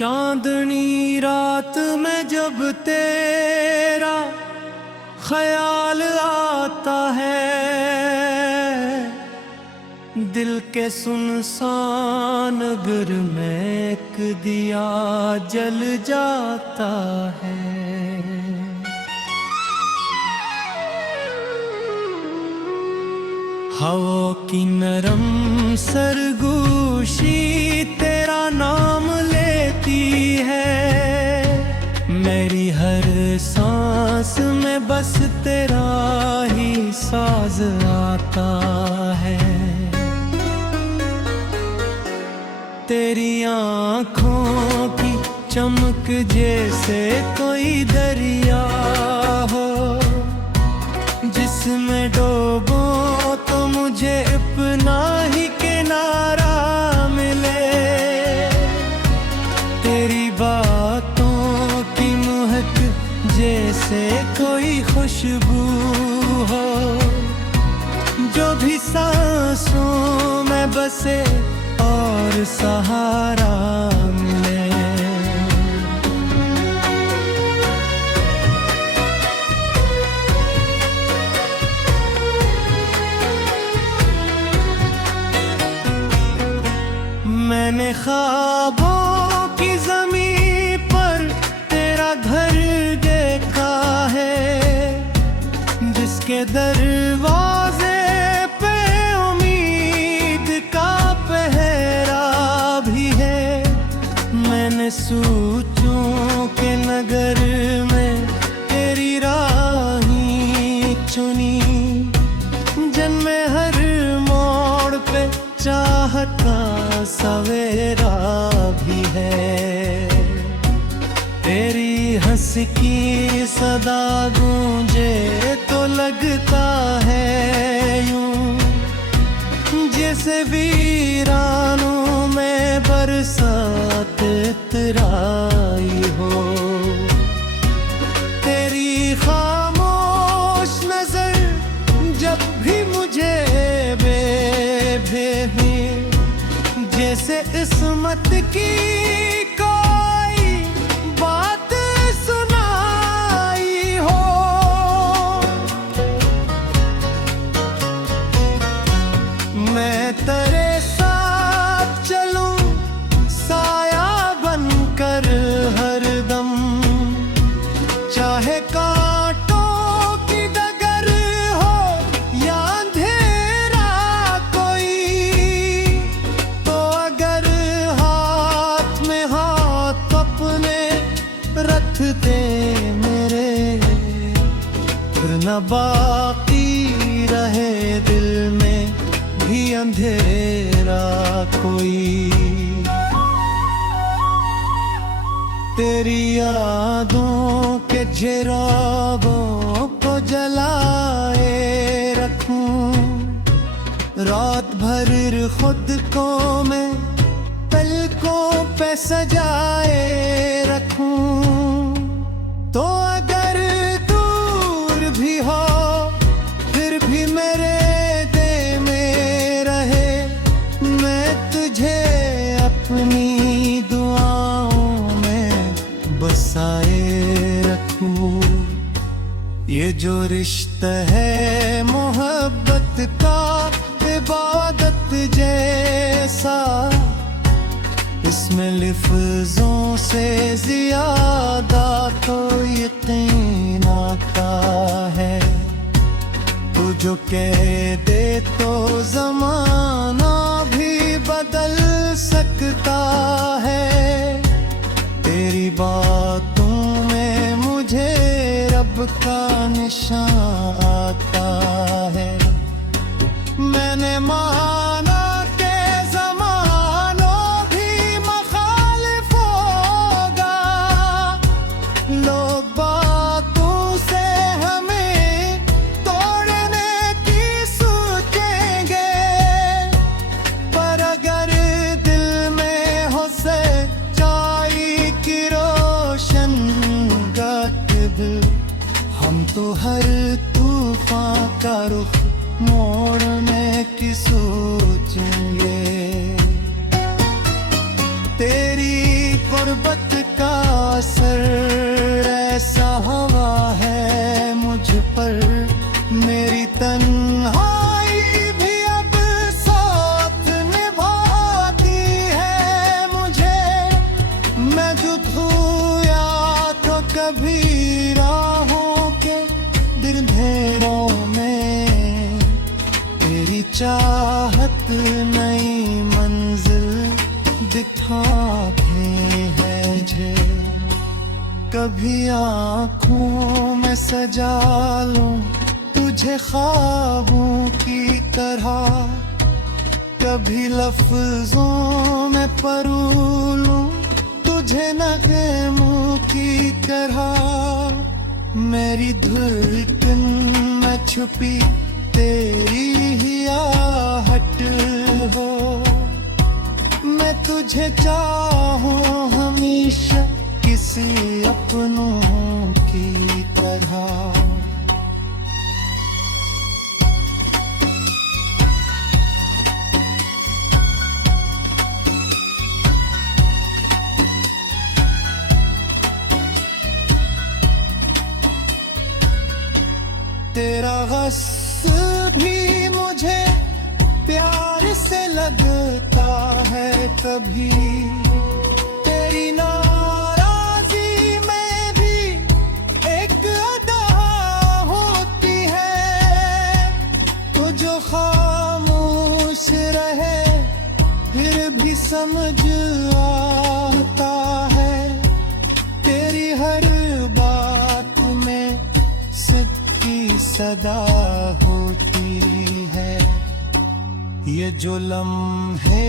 चांदनी रात में जब तेरा ख्याल आता है, दिल के सुनसान घर में एक दिया जल जाता है। हवा की नरम सरगोशी तेरा नाम लेती है, मेरी हर सांस में बस तेरा ही साज आता है। तेरी आँखों की चमक जैसे कोई दरिया हो, जिसमें डूबो तो मुझे अपना ही किनारा मिले। तेरी बातों की महक जैसे कोई खुशबू हो, जो भी सांसों में बसे और सहारा मिले। मैंने ख्वाबों की ज़मीं पर तेरा घर देखा है, जिसके दरवाजे पे उम्मीद का पहरा भी है। मैंने सोचों के नगर में तेरी राही चुनी, जन्मे हर मोड़ पे चाहता सवेरा भी है। तेरी हंस की सदा गूंजे तो लगता है यूं, जैसे वीरानों में बरसात इतराई हो। तेरी खामोश नजर जब भी मुझे बेभेही, जैसे इस्मत की कोई बात सुनाई हो। मैं तेरे साथ चलूं साया बनकर हरदम, चाहे कांटों की डगर हो या अंधेरा कोई। तो अगर हाथ में हाथ अपने रख दे मेरे, फिर न बाकी रहे दिल में भी अंधेरा कोई। तेरी यादों के चिरागों को जलाए रखूं, रात भर खुद को मैं पलकों पे सजाए रखूं। तो अगर दूर भी हो फिर भी मेरे दिल में रहे, मैं तुझे अपनी दुआओं में बसाए रखूं। ये जो रिश्ता है मोहब्बत का इबादत जैसा, इसमें लिफ्ज़ों से ज़्यादा तो यकीन आता है। तू जो कह दे तो ज़माना भी बदल सकता है। तेरी बातों में मुझे रब का निशान आता है। मैंने माना के ज़मानों भी मुखालिफ होगा, लोग बातों से हमें तोड़ने की सोचेंगे, पर अगर दिल में हो सच्चाई की रोशन गालिब, हम तो हर तूफान का रुख मोड़ने की सोचेंगे। तेरी गुर्बत मेरी तन्हाई भी अब साथ निभाती है मुझे। मैं जुटूं या तो कभी राहों के अंधेरों में, तेरी चाहत नई मंजिल दिखाते हैं मुझे। कभी आँखों में सजा लूं तुझे ख्वाबों की तरह, कभी लफ्जों में परो लूं तुझे नगमों की तरह। मेरी धड़कन में छुपी तेरी ही आहट हो, मैं तुझे चाहूं हमेशा किसी अपनों की तरह। तेरा गस्ल भी मुझे प्यार से लगता है कभी, तेरी नाराजी में भी एक अदा होती है। तो जो खामोश रहे फिर भी समझ आता है, तेरी हर बात में की सदा होती है। ये जो लम्हे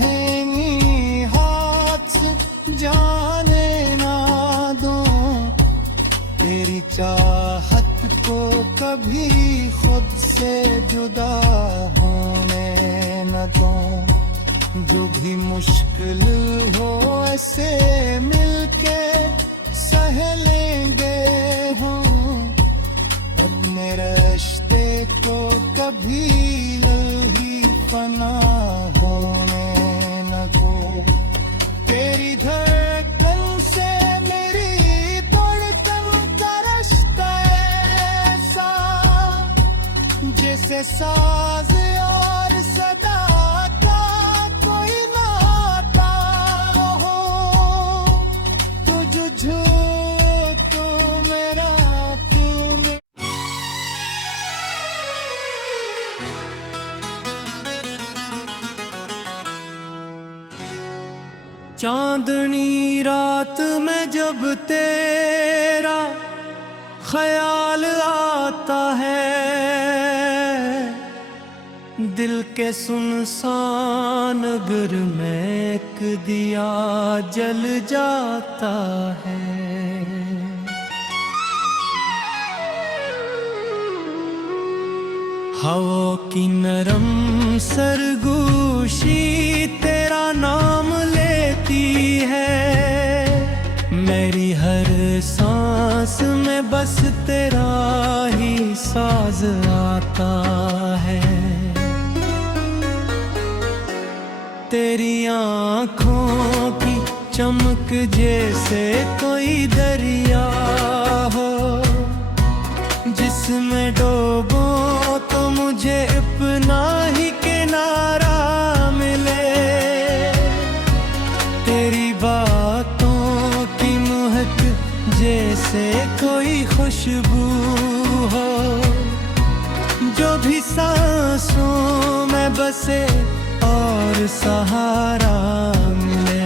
हैं नी हाथ से जाने ना दो, तेरी चाहत को कभी खुद से जुदा होने न दो। जो भी मुश्किल हो ऐसे मिलके सह लेंगे हम, अपने रिश्ते को कभी ही फना होने न दो। तेरी धड़कन से मेरी धड़कन का रिश्ता ऐसा, जैसे साज और सदा का कोई नाता हो। तुझ झूठ मेरा चांदनी रात में जब तेरा ख्याल आता है, दिल के सुनसान घर में एक दिया जल जाता है। हवा की नरम सरगोशी तेरा नाम लेती है, मेरी हर सांस में बस तेरा ही साज आता है। तेरी आँखों की चमक जैसे कोई दरिया हो, जिसमें डूबो तो मुझे अपना ही किनारा मिले। तेरी बातों की महक जैसे कोई खुशबू हो, जो भी सांसों में बसे और सहारा मिले।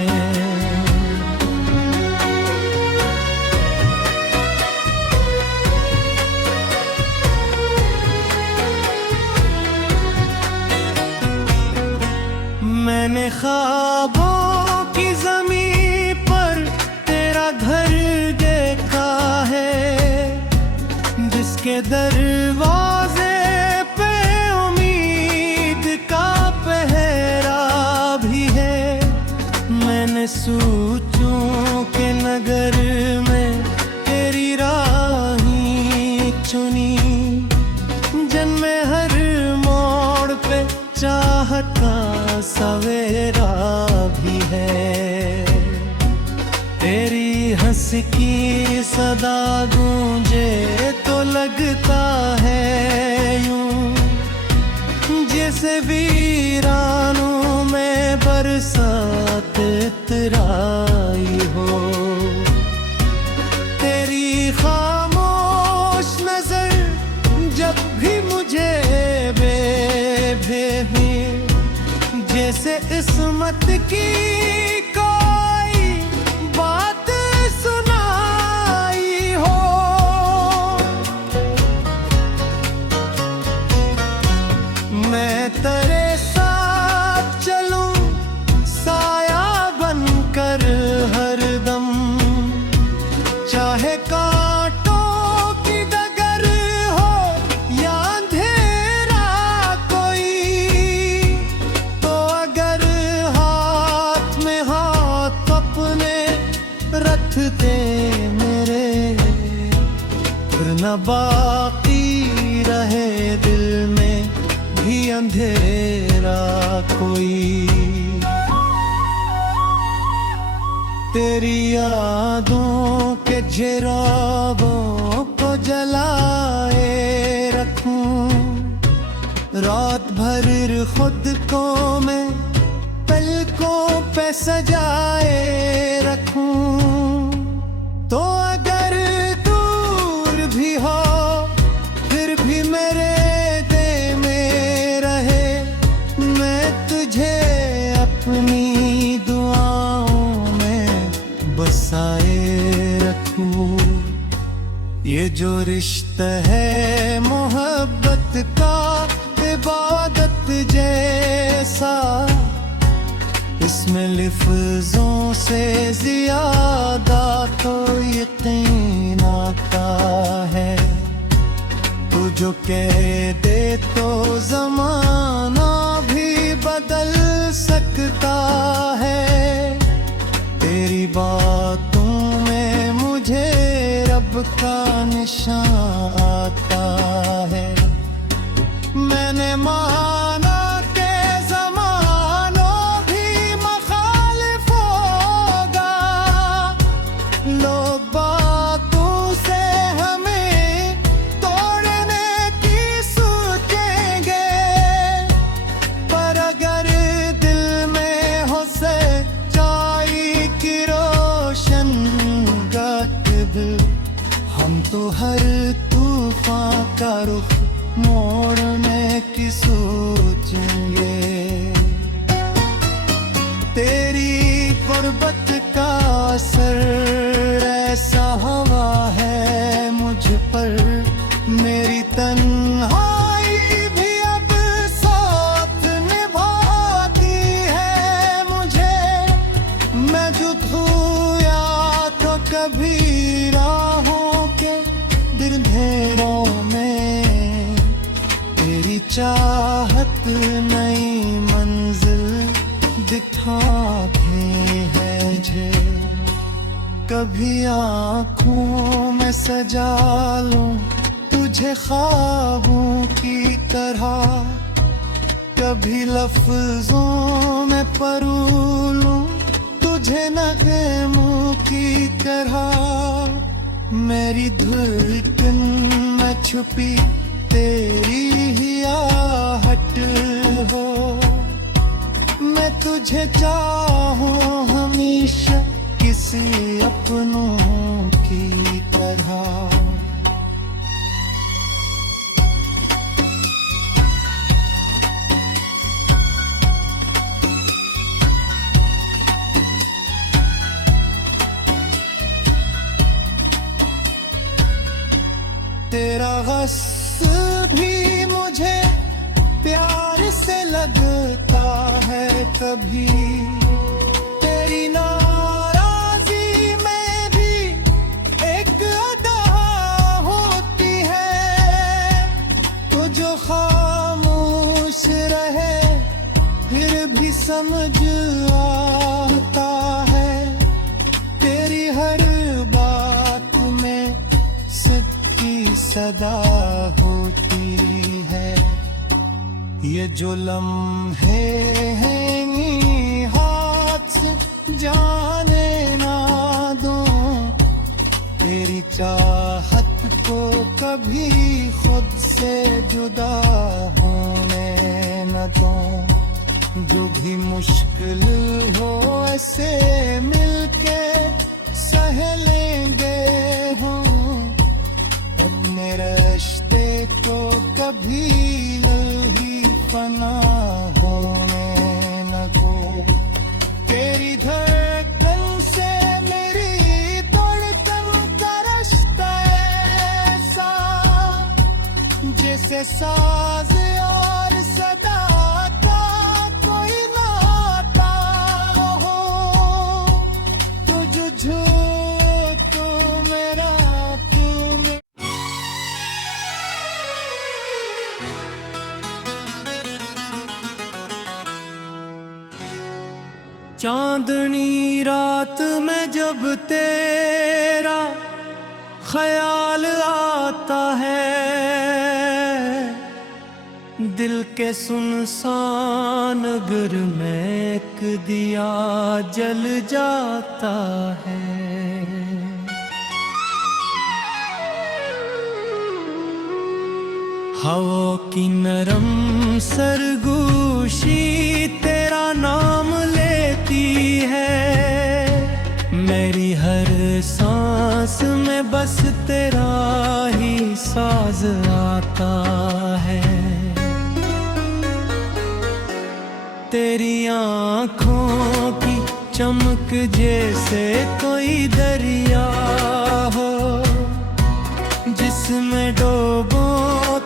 मैंने ख्वाबों की ज़मीं पर तेरा घर देखा है, जिसके दरवाजे पे उम्मीद का पहरा भी है। मैंने सोचों के नगर में तेरी राही चुनी, जन्मे हर मोड़ पे चाहत का सवेरा भी है। तेरी हंस की सदा गूंजे तो लगे लगता है यूं जैसे वीरानों में बरसात इतराई हो। तेरी खामोश नजर जब भी मुझे बेभेमी जैसे इस्मत की कोई बात सुनाई हो। मैं तेरे साथ चलूं साया बनकर हरदम, चाहे कांटों की डगर हो या अंधेरा कोई। तो अगर हाथ में हाथ अपने रख दे मेरे, फिर न बाकी रहे दिल में भी अंधेरा कोई। तेरी यादों के जिरागों को जलाए रखूं, रात भर खुद को मैं पलकों पे सजाए रखूं। तो अगर दूर भी हो फिर भी मेरे दिल में रहे, मैं तुझे अपनी दुआओं में बसाए रखूं। ये जो रिश्ता है मोहब्बत का इबादत जैसा, इसमें लफ्ज़ों से ज़्यादा तो यकीन आता है। तू जो कह दे तो ज़माना भी बदल सकता है। तेरी बातों में मुझे रब का निशान आता है। मैंने माना के ज़मानों भी मुखालिफ होगा, लोग बातों से हमें तोड़ने की सोचेंगे, पर अगर दिल में हो सच्चाई की रोशन गालिब, हम तो हर तूफान का रुख मोड़ने की सोचेंगे। तेरी गुर्बत का असर ऐसा हवा है मुझ पर, मेरी तन्हाई भी अब साथ निभाती है मुझे। मैं जो धोया तो कभी राहों के अंधेरों में, तेरी चाहत नई मंजिल दिखाती है मुझे। कभी आँखों में सजा लूं तुझे ख्वाबों की तरह, कभी लफ्ज़ों में परो लूं तुझे नगमों की तरह। मेरी धड़कन में छुपी तेरी ही आहट हो, मैं तुझे चाहूं हमेशा किसी अपनों की तरह। तेरा गस्ल भी मुझे प्यार से लगता है कभी, तेरी नाराज़ी में भी एक अदा होती है। तो जो खामोश रहे फिर भी समझ आता है, तेरी हर बात में सच्ची सदा होती है। ये जो लम्हे हैं नी हाथ से जाने ना दो, तेरी चाहत को कभी खुद से जुदा होने न दो। जो भी मुश्किल हो ऐसे मिलके सह लेंगे हम। अपने रिश्ते को कभी ही फना होने न दो। तेरी धड़कन से मेरी धड़कन का रिश्ता ऐसा, जैसे साज और सदा का कोई नाता हो। तुझ तो मेरा तू। चांदनी रात में जब तेरा ख्याल आता है, दिल के सुनसान घर में एक दिया जल जाता है। हवा की नरम सरगोशी तेरा नाम लेती है। मेरी हर सांस में बस तेरा ही साज आता है। तेरी आँखों की चमक जैसे कोई दरिया हो, जिसमें डूबो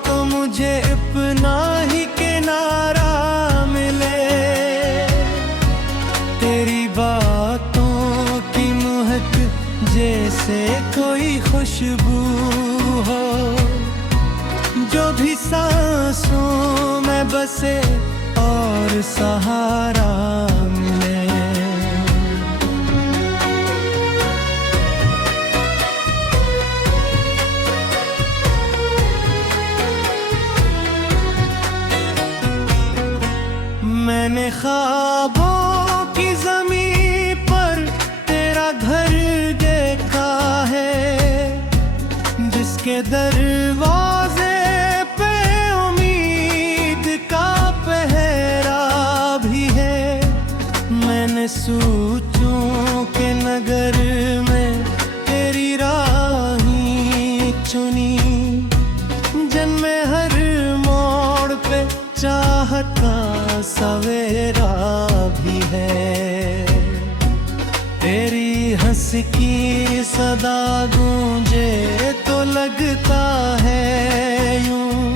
तो मुझे अपना ही किनारा मिले। तेरी बातों की महक जैसे कोई खुशबू हो, जो भी सांसों में बसे और सहारा मिले। मैंने ख्वाबों की ज़मीं पर तेरा घर देखा है, जिसके दरवाजे पे उम्मीद का पहरा भी है। मैंने सोचों के नगर में तेरी राही चुनी, जन्मे हर मोड़ पे चाहत का सवेरा भी है। तेरी हंस की सदा गूंजे तो लगता है यूं,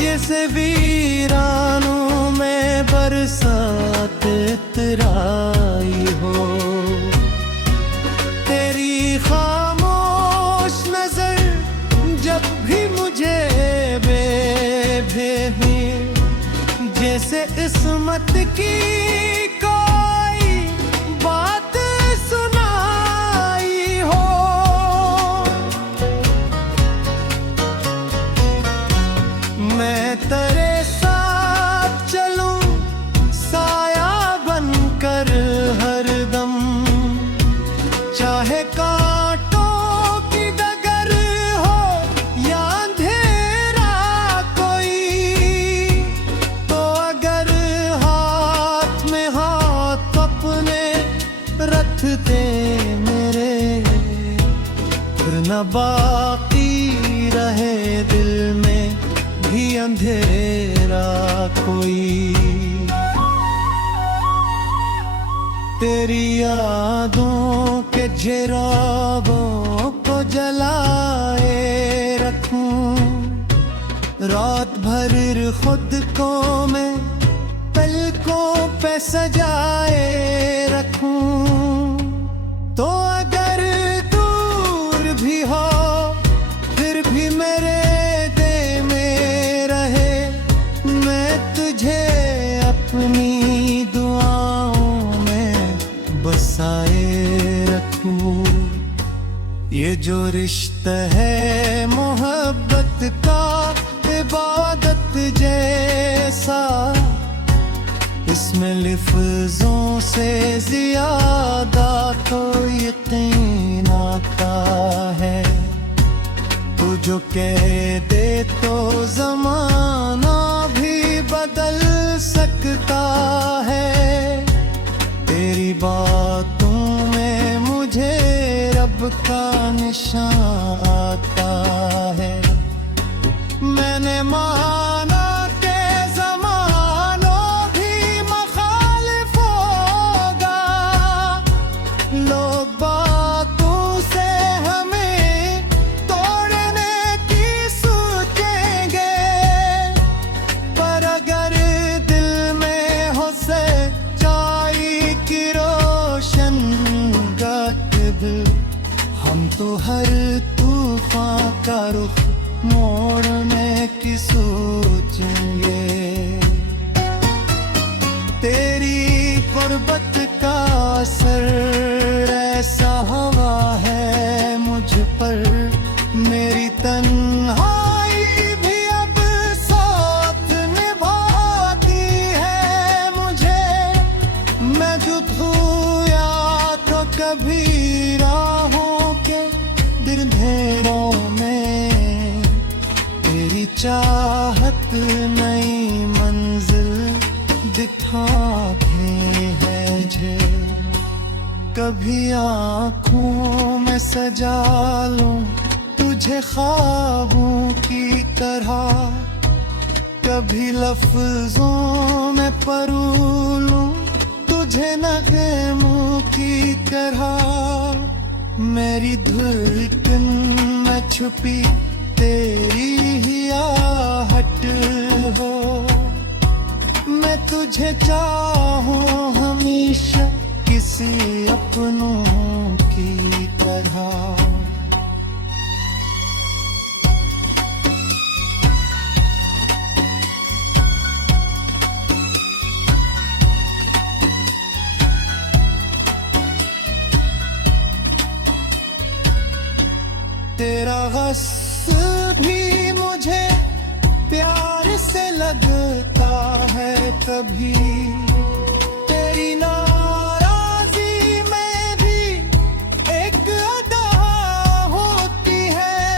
जैसे वीरानों में बरसात इतराई हो। तेरी खामोश नजर जब भी मुझे बेभेमी, जैसे इस्मत की कोई बात सुनाई हो। मैं तेरे साथ चलूं साया बनकर हरदम, चाहे कांटों की डगर हो या अंधेरा कोई। तो अगर हाथ में हाथ अपने रख दे मेरे, फिर न बाकी रहे दिल में भी अंधेरा कोई। तेरी यादों के जिरागों को जलाए रखूं, रात भर खुद को मैं पलकों पे सजाए रखूं। तो अगर दूर भी हो फिर भी मेरे दिल में रहे, मैं तुझे अपनी दुआओं में बसाए रखूं। ये जो रिश्ता है मोहब्बत का इबादत जैसा, इसमें लफ्ज़ों से ज्यादा तो यकीन आता है। जो कह दे तो जमाना भी बदल सकता है। तेरी बातों में मुझे रब का निशान आता है। मैंने माना के ज़मानों भी मुखालिफ होगा, लोग बातों से हमें तोड़ने की सोचेंगे, पर अगर दिल में हो सच्चाई की रोशन गालिब, हम तो हर तूफान का रुख मोड़ने की सोचेंगे। तेरी गुर्बत का असर ऐसा हवा है मुझ पर, मेरी तन्हाई भी अब साथ निभाती है मुझे। मैं जुदा तो कभी राहों के अंधेरों में, तेरी चाहत नई मंजिल दिखाती है मुझे। कभी आँखों में सजा लूं तुझे ख्वाबों की तरह, कभी लफ्जों में परो लूं तुझे नगमों की तरह। मेरी धड़कन में छुपी तेरी ही आहट हो, मैं तुझे चाहूं हमेशा किसी अपनों की तरह। तेरा गस्ल भी मुझे प्यार से लगता है कभी, तेरी नाराजी में भी एक अदा होती है।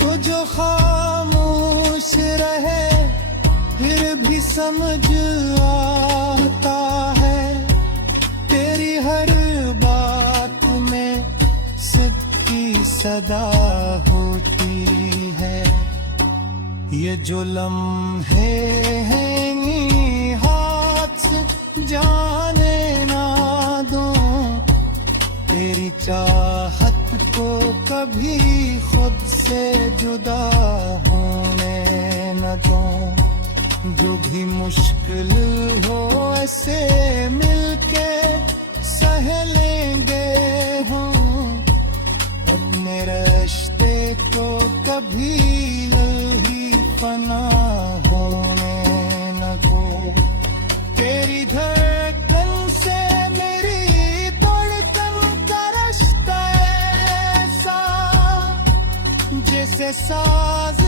तो जो खामोश रहे फिर भी समझ आता है, तेरी हर बात में सदा होती है। ये जो लम्हे हैं हाथ से जाने ना दो, तेरी चाहत को कभी खुद से जुदा होने न दो। जो भी मुश्किल हो ऐसे मिलके सह लेंगे हम, अपने रिश्ते को कभी ही फना होने न दो। तेरी धड़कन से मेरी धड़कन का रिश्ता ऐसा जैसे साज